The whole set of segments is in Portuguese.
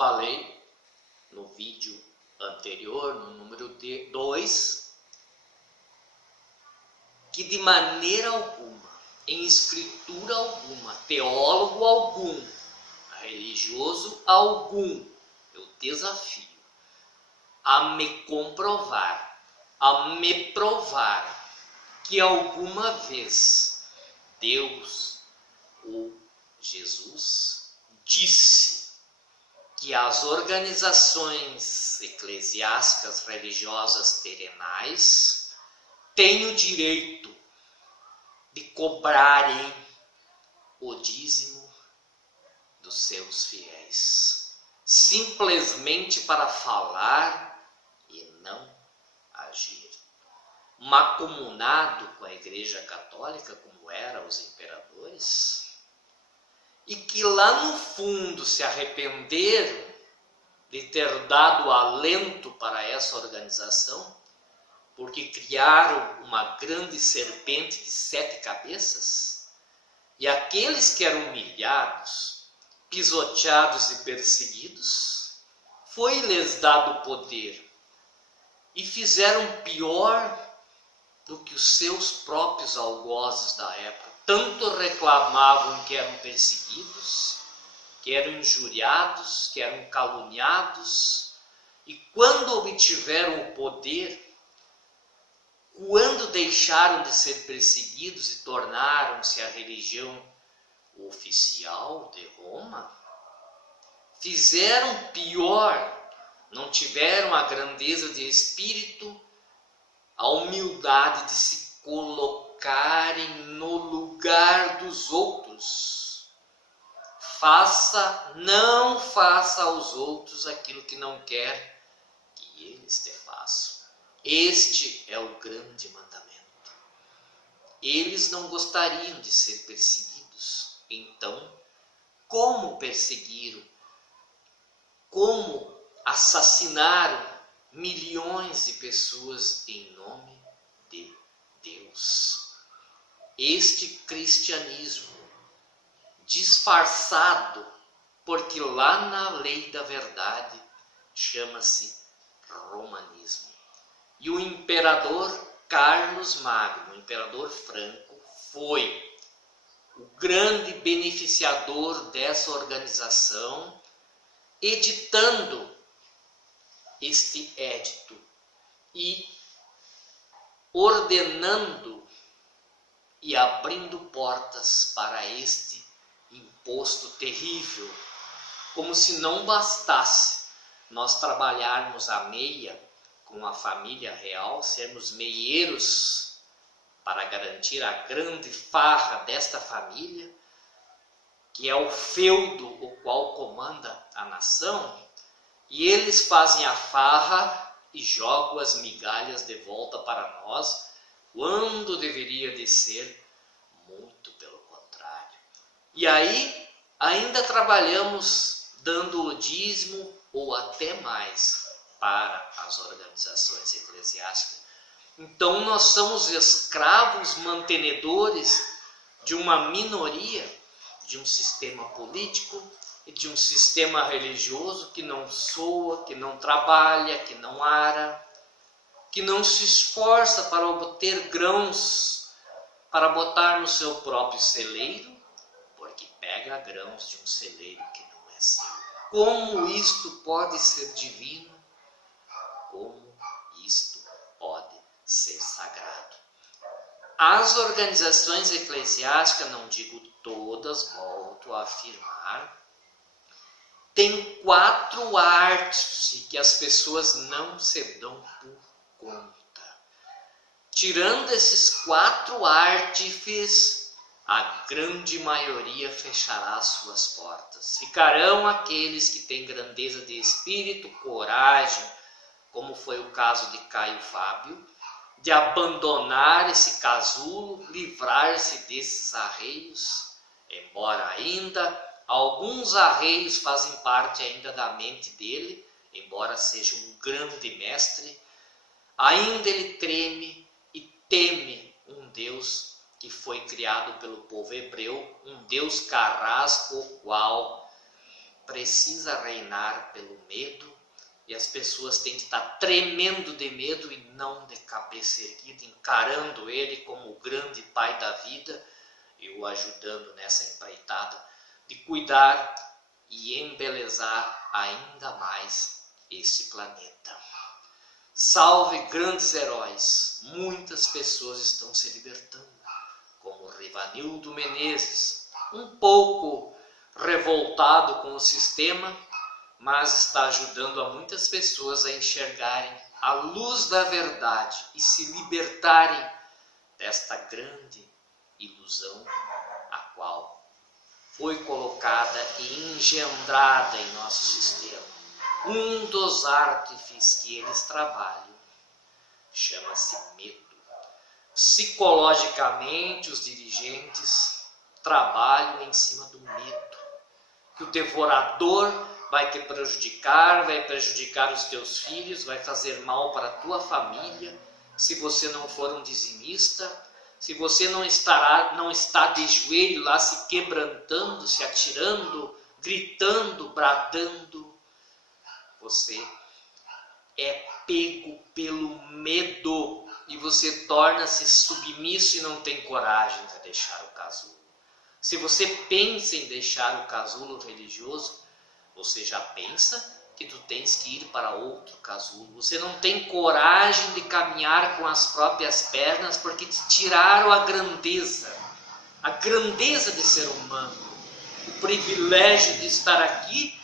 falei no vídeo anterior, no número 2, que de maneira alguma, em escritura alguma, teólogo algum, religioso algum, eu desafio a me comprovar, a me provar que alguma vez Deus ou Jesus disse que as organizações eclesiásticas religiosas terrenais têm o direito de cobrarem o dízimo dos seus fiéis, simplesmente para falar e não agir. Macumunado com a Igreja Católica, como eram os imperadores, e que lá no fundo se arrependeram de ter dado alento para essa organização, porque criaram uma grande serpente de 7 cabeças, e aqueles que eram humilhados, pisoteados e perseguidos, foi-lhes dado poder, e fizeram pior do que os seus próprios algozes da época. Tanto reclamavam que eram perseguidos, que eram injuriados, que eram caluniados, e quando obtiveram o poder, quando deixaram de ser perseguidos e tornaram-se a religião oficial de Roma, fizeram pior, não tiveram a grandeza de espírito, a humildade de se colocarem no lugar dos outros. Não faça aos outros aquilo que não quer que eles te façam. Este é o grande mandamento. Eles não gostariam de ser perseguidos. Então, como perseguiram? Como assassinaram milhões de pessoas em nome de Deus? Este cristianismo disfarçado, porque lá na lei da verdade chama-se romanismo. E o imperador Carlos Magno, o imperador Franco, foi o grande beneficiador dessa organização, editando este édito e ordenando e abrindo portas para este imposto terrível, como se não bastasse nós trabalharmos a meia com a família real, sermos meieiros para garantir a grande farra desta família, que é o feudo o qual comanda a nação, e eles fazem a farra e jogam as migalhas de volta para nós, quando deveria de ser muito pelo contrário. E aí ainda trabalhamos dando o dízimo ou até mais para as organizações eclesiásticas. Então nós somos escravos mantenedores de uma minoria, de um sistema político e de um sistema religioso que não soa, que não trabalha, que não ara, que não se esforça para obter grãos para botar no seu próprio celeiro, porque pega grãos de um celeiro que não é seu. Como isto pode ser divino? Como isto pode ser sagrado? As organizações eclesiásticas, não digo todas, volto a afirmar, têm 4 artes que as pessoas não se dão por conta. Tirando esses 4 artífices, a grande maioria fechará suas portas. Ficarão aqueles que têm grandeza de espírito, coragem, como foi o caso de Caio Fábio, de abandonar esse casulo, livrar-se desses arreios, embora ainda alguns arreios fazem parte ainda da mente dele, embora seja um grande mestre, ainda ele treme e teme um Deus que foi criado pelo povo hebreu, um Deus carrasco, o qual precisa reinar pelo medo, e as pessoas têm que estar tremendo de medo e não de cabeça erguida, encarando ele como o grande pai da vida e o ajudando nessa empreitada de cuidar e embelezar ainda mais esse planeta. Salve grandes heróis, muitas pessoas estão se libertando, como Rivanildo Menezes, um pouco revoltado com o sistema, mas está ajudando a muitas pessoas a enxergarem a luz da verdade e se libertarem desta grande ilusão a qual foi colocada e engendrada em nosso sistema. Um dos artifícios que eles trabalham chama-se medo. Psicologicamente, os dirigentes trabalham em cima do medo, que o devorador vai te prejudicar, vai prejudicar os teus filhos, vai fazer mal para a tua família, se você não for um dizimista, se você não está de joelho lá se quebrantando, se atirando, gritando, bradando, você é pego pelo medo e você torna-se submisso e não tem coragem de deixar o casulo. Se você pensa em deixar o casulo religioso, você já pensa que tu tens que ir para outro casulo. Você não tem coragem de caminhar com as próprias pernas porque te tiraram a grandeza de ser humano, o privilégio de estar aqui,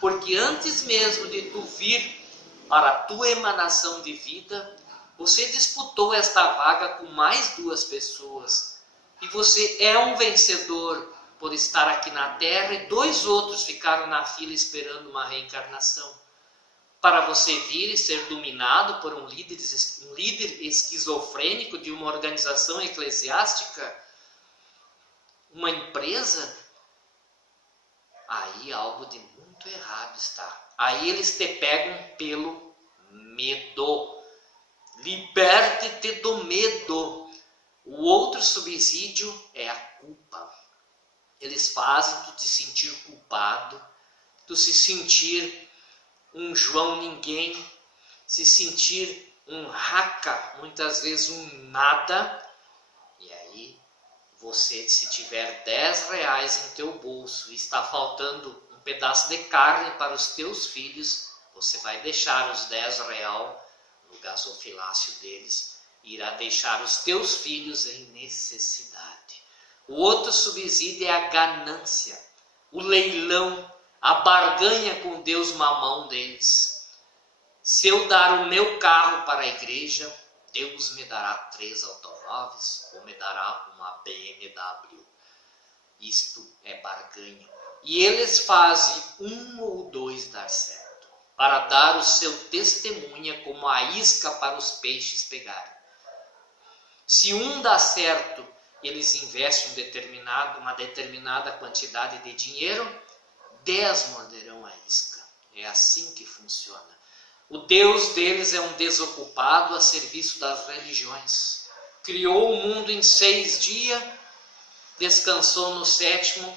porque antes mesmo de tu vir para a tua emanação de vida, você disputou esta vaga com mais 2 pessoas e você é um vencedor por estar aqui na Terra, e 2 outros ficaram na fila esperando uma reencarnação, para você vir e ser dominado por um líder esquizofrênico de uma organização eclesiástica, uma empresa. Aí algo de muito errado está. Aí eles te pegam pelo medo. Liberte-te do medo. O outro subsídio é a culpa. Eles fazem tu te sentir culpado, tu se sentir um João ninguém, se sentir um raca, muitas vezes um nada. E aí você, se tiver 10 reais em teu bolso e está faltando um pedaço de carne para os teus filhos, você vai deixar os 10 reais no gasofilácio deles e irá deixar os teus filhos em necessidade. O outro subsídio é a ganância, o leilão, a barganha com Deus Mamão deles. Se eu dar o meu carro para a igreja, Deus me dará 3 automóveis ou me dará uma BMW. Isto é barganha. E eles fazem 1 ou 2 dar certo, para dar o seu testemunha como a isca para os peixes pegarem. Se um dá certo, eles investem uma determinada quantidade de dinheiro, 10 morderão a isca. É assim que funciona. O Deus deles é um desocupado a serviço das religiões. Criou o mundo em 6 dias, descansou no 7º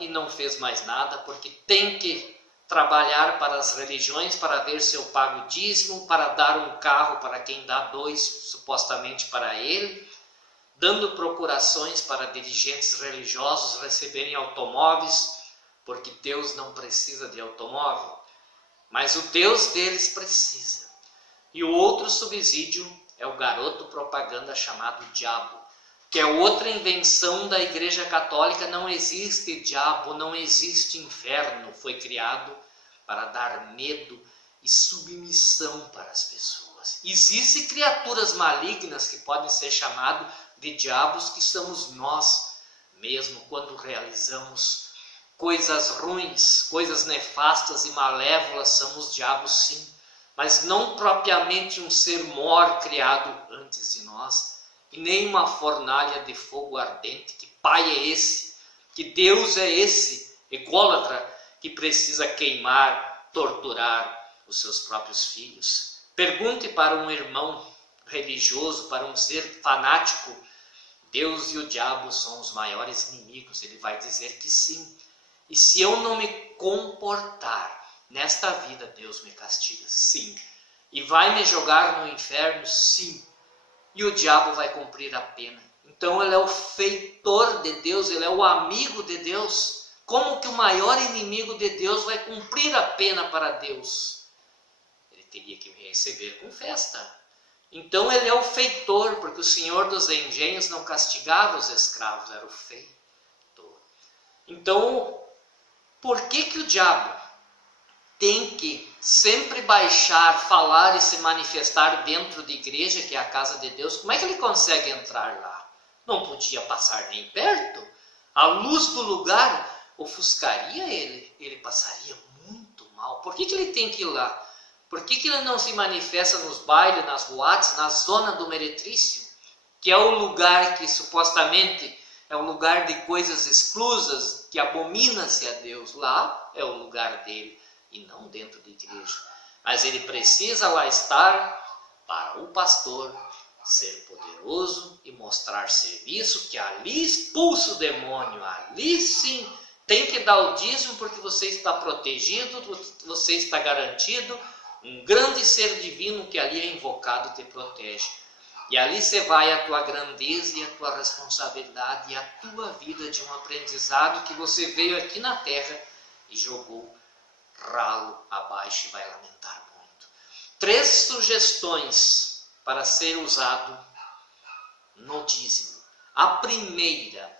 e não fez mais nada, porque tem que trabalhar para as religiões, para ver se eu pago dízimo, para dar um carro para quem dá 2, supostamente para ele, dando procurações para dirigentes religiosos receberem automóveis, porque Deus não precisa de automóvel, mas o Deus deles precisa. E o outro subsídio é o garoto propaganda chamado diabo, que é outra invenção da Igreja Católica. Não existe diabo, não existe inferno, foi criado para dar medo e submissão para as pessoas. Existem criaturas malignas que podem ser chamadas de diabos, que somos nós, mesmo quando realizamos coisas ruins, coisas nefastas e malévolas, somos diabos sim, mas não propriamente um ser mor criado antes de nós, e nem uma fornalha de fogo ardente. Que pai é esse? Que Deus é esse, ególatra, que precisa queimar, torturar os seus próprios filhos? Pergunte para um irmão religioso, para um ser fanático, Deus e o diabo são os maiores inimigos. Ele vai dizer que sim. E se eu não me comportar. Nesta vida Deus me castiga, sim. E vai me jogar no inferno, sim. E o diabo vai cumprir a pena. Então ele é o feitor de Deus, ele é o amigo de Deus. Como que o maior inimigo de Deus vai cumprir a pena para Deus? Ele teria que me receber com festa. Então ele é o feitor, porque o Senhor dos engenhos não castigava os escravos, era o feitor. Então, por que o diabo tem que sempre baixar, falar e se manifestar dentro de igreja, que é a casa de Deus? Como é que ele consegue entrar lá? Não podia passar nem perto. A luz do lugar ofuscaria ele. Ele passaria muito mal. Por que ele tem que ir lá? Por que ele não se manifesta nos bailes, nas boates, na zona do meretrício? Que é o lugar que supostamente é um lugar de coisas exclusas, que abomina-se a Deus. Lá é o lugar dele. E não dentro da igreja. Mas ele precisa lá estar para o pastor ser poderoso e mostrar serviço, que ali expulsa o demônio, ali sim tem que dar o dízimo, porque você está protegido, você está garantido, um grande ser divino que ali é invocado te protege. E ali você vai a tua grandeza e a tua responsabilidade e a tua vida de um aprendizado que você veio aqui na terra e jogou ralo abaixo e vai lamentar muito. 3 sugestões para ser usado no dízimo. A primeira,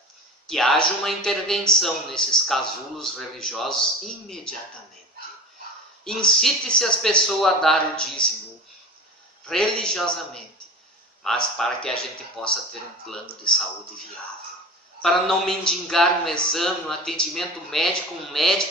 que haja uma intervenção nesses casulos religiosos imediatamente. Incite-se as pessoas a dar o dízimo religiosamente, mas para que a gente possa ter um plano de saúde viável. Para não mendigar um exame, um atendimento médico,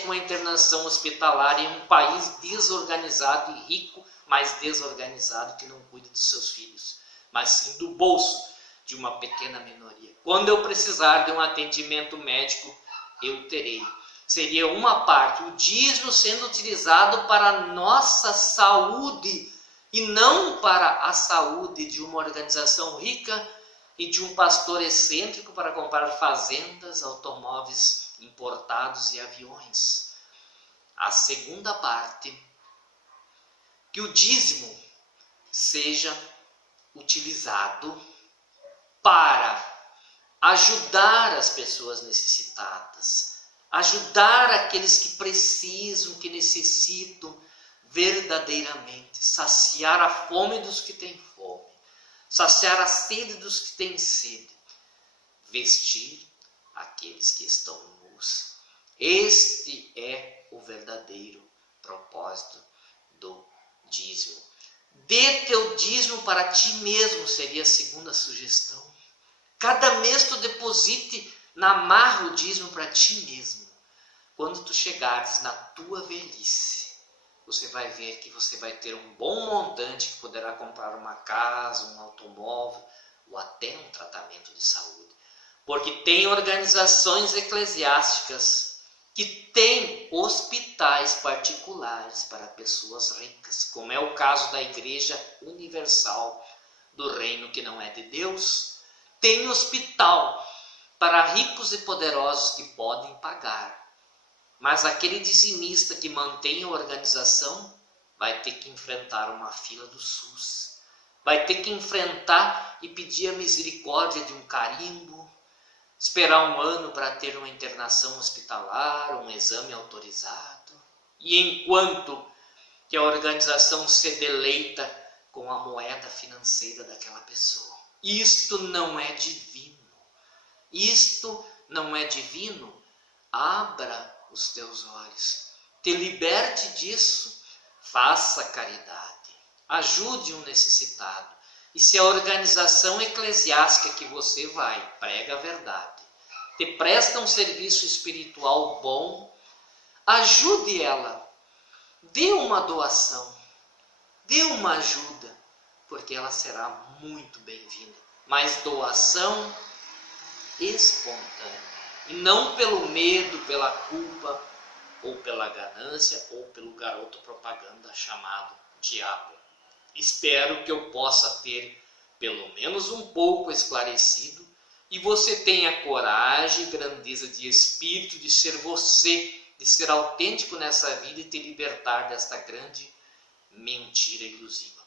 uma internação hospitalar em um país desorganizado e rico, mas desorganizado, que não cuida dos seus filhos, mas sim do bolso de uma pequena minoria. Quando eu precisar de um atendimento médico, eu terei. Seria uma parte, o dízimo sendo utilizado para a nossa saúde e não para a saúde de uma organização rica e de um pastor excêntrico para comprar fazendas, automóveis importados e aviões. A segunda parte, que o dízimo seja utilizado para ajudar as pessoas necessitadas, ajudar aqueles que precisam, que necessitam verdadeiramente, saciar a fome dos que têm fome, saciar a sede dos que têm sede, vestir aqueles que estão nus. Este é o verdadeiro propósito do dízimo. Dê teu dízimo para ti mesmo, seria a segunda sugestão. Cada mês tu deposite na marra o dízimo para ti mesmo. Quando tu chegares na tua velhice, você vai ver que você vai ter um bom montante que poderá comprar uma casa, um automóvel ou até um tratamento de saúde. Porque tem organizações eclesiásticas que têm hospitais particulares para pessoas ricas, como é o caso da Igreja Universal do Reino que não é de Deus. Tem hospital para ricos e poderosos que podem pagar. Mas aquele dizimista que mantém a organização vai ter que enfrentar uma fila do SUS. Vai ter que enfrentar e pedir a misericórdia de um carimbo, esperar um ano para ter uma internação hospitalar, um exame autorizado. E enquanto que a organização se deleita com a moeda financeira daquela pessoa. Isto não é divino. Isto não é divino. Abra os teus olhos, te liberte disso, faça caridade, ajude um necessitado. E se a organização eclesiástica que você vai prega a verdade, te presta um serviço espiritual bom, ajude ela, dê uma doação, dê uma ajuda, porque ela será muito bem-vinda. Mas doação espontânea. E não pelo medo, pela culpa, ou pela ganância, ou pelo garoto propaganda chamado diabo. Espero que eu possa ter pelo menos um pouco esclarecido e você tenha coragem e grandeza de espírito de ser você de ser autêntico nessa vida e te libertar desta grande mentira ilusiva.